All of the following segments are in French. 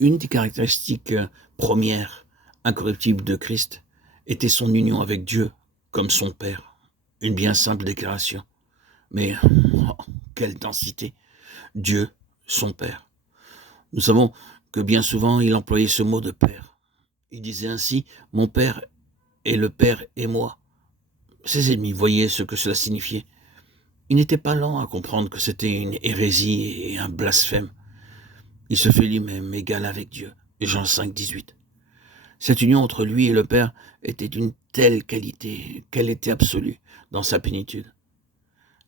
Une des caractéristiques premières, incorruptibles de Christ était son union avec Dieu comme son Père. Une bien simple déclaration. Mais oh, quelle densité! Dieu, son Père. Nous savons que bien souvent il employait ce mot de Père. Il disait ainsi, mon Père est le Père et moi. Ses ennemis voyaient ce que cela signifiait. Il n'était pas lent à comprendre que c'était une hérésie et un blasphème. Il se fait lui-même égal avec Dieu. Jean 5, 18. Cette union entre lui et le Père était d'une telle qualité qu'elle était absolue dans sa plénitude.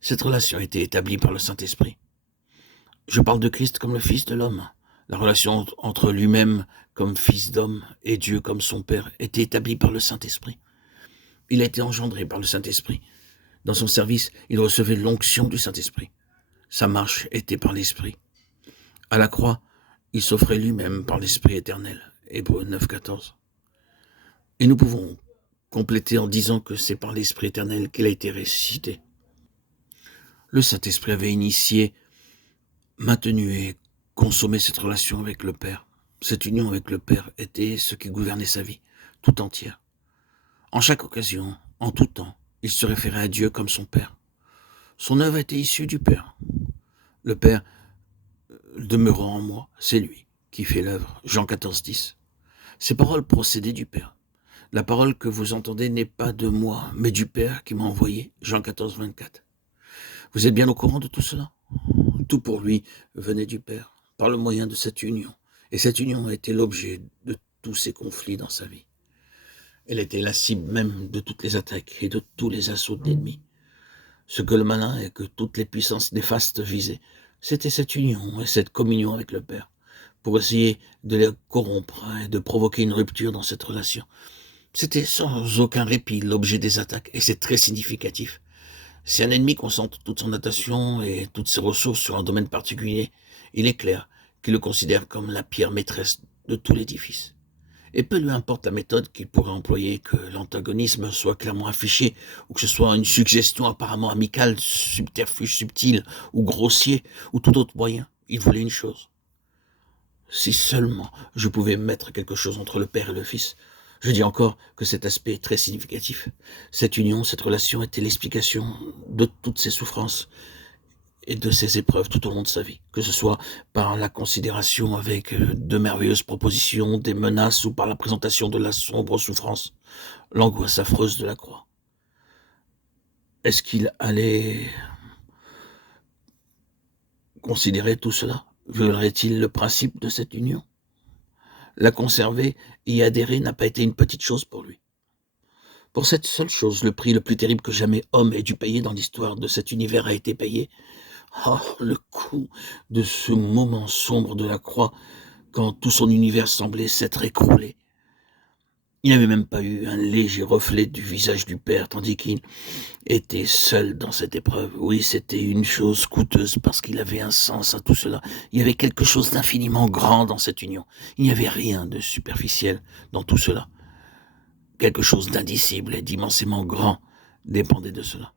Cette relation était établie par le Saint-Esprit. Je parle de Christ comme le Fils de l'homme. La relation entre lui-même comme Fils d'homme et Dieu comme son Père était établie par le Saint-Esprit. Il a été engendré par le Saint-Esprit. Dans son service, il recevait l'onction du Saint-Esprit. Sa marche était par l'Esprit. À la croix, il s'offrait lui-même par l'Esprit éternel. Hébreux 9, 14. Et nous pouvons compléter en disant que c'est par l'Esprit éternel qu'il a été ressuscité. Le Saint-Esprit avait initié, maintenu et consommé cette relation avec le Père. Cette union avec le Père était ce qui gouvernait sa vie, tout entière. En chaque occasion, en tout temps, il se référait à Dieu comme son Père. Son œuvre était issue du Père. Le Père demeurant en moi, c'est lui qui fait l'œuvre. Jean 14, 10. Ces paroles procédaient du Père. La parole que vous entendez n'est pas de moi, mais du Père qui m'a envoyé. Jean 14, 24. Vous êtes bien au courant de tout cela? Tout pour lui venait du Père, par le moyen de cette union. Et cette union a été l'objet de tous ces conflits dans sa vie. Elle était la cible même de toutes les attaques et de tous les assauts de l'ennemi. Ce que le malin et que toutes les puissances néfastes visaient, c'était cette union et cette communion avec le Père, pour essayer de les corrompre et de provoquer une rupture dans cette relation. C'était sans aucun répit l'objet des attaques, et c'est très significatif. Si un ennemi concentre toute son attention et toutes ses ressources sur un domaine particulier, il est clair qu'il le considère comme la pierre maîtresse de tout l'édifice. Et peu lui importe la méthode qu'il pourrait employer, que l'antagonisme soit clairement affiché, ou que ce soit une suggestion apparemment amicale, subterfuge subtil ou grossier, ou tout autre moyen. Il voulait une chose. Si seulement je pouvais mettre quelque chose entre le Père et le Fils. Je dis encore que cet aspect est très significatif. Cette union, cette relation était l'explication de toutes ses souffrances et de ses épreuves tout au long de sa vie, que ce soit par la considération avec de merveilleuses propositions, des menaces ou par la présentation de la sombre souffrance, l'angoisse affreuse de la croix. Est-ce qu'il allait considérer tout cela? Violerait-il le principe de cette union? La conserver et y adhérer n'a pas été une petite chose pour lui. Pour cette seule chose, le prix le plus terrible que jamais homme ait dû payer dans l'histoire de cet univers a été payé. Oh, le coup de ce moment sombre de la croix, quand tout son univers semblait s'être écroulé. Il n'avait même pas eu un léger reflet du visage du Père, tandis qu'il était seul dans cette épreuve. Oui, c'était une chose coûteuse parce qu'il avait un sens à tout cela. Il y avait quelque chose d'infiniment grand dans cette union. Il n'y avait rien de superficiel dans tout cela. Quelque chose d'indicible et d'immensément grand dépendait de cela.